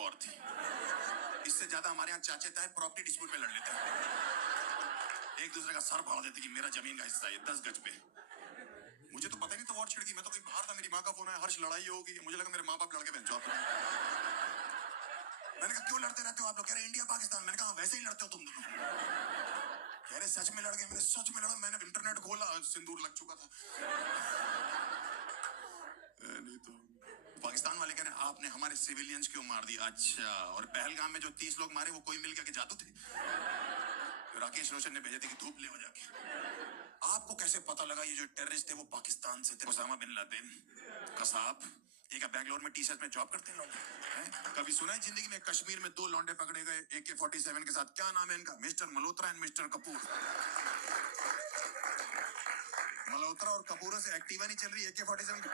War थी। इससे ज्यादा हमारे यहाँ चाचे ताए प्रॉपर्टी डिस्प्यूट में लड़ लेते हैं, एक दूसरे का सर फाड़ देते कि मेरा जमीन का हिस्सा है 10 गज पे। मुझे तो पता ही नहीं था वॉर छिड़ गई, मैं तो कहीं बाहर था, मेरी माँ का फोन आया, हर्ष लड़ाई होगी, मुझे लगा मेरे माँ बाप लड़के बहन चौथ। मैंने कहा क्यों लड़ते रहते हो आप लोग? कह रहे इंडिया पाकिस्तान। मैंने कहा वैसे ही लड़ते हो तुम दोनों। कह रहे सच में लड़ गए। मैंने सच में लड़ा, मैंने इंटरनेट खोला, सिंदूर लग चुका था। नहीं तो पाकिस्तान वाले कह रहे हैं आपने हमारे सिविलियंस क्यों मार दिया? अच्छा, और पहलगाम में जो 30 लोग मारे वो कोई मिल गया कि जादू थे? राकेश रोशन ने भेजे थे कि धूप ले जाके। आपको कैसे पता लगा ये जो टेररिस्ट थे वो पाकिस्तान से थे? ओसामा बिन लादेन, कसाब, एक बैंगलोर में टी-शर्ट में जॉब करते हैं लौंडे। कभी सुना है जिंदगी में कश्मीर में 2 लौंडे पकड़े गए AK-47 के साथ? क्या नाम है इनका? Mister Malhotra and mister Kapoor. Malhotra और कपूर से एक्टिवा नहीं चल रही AK-47 की।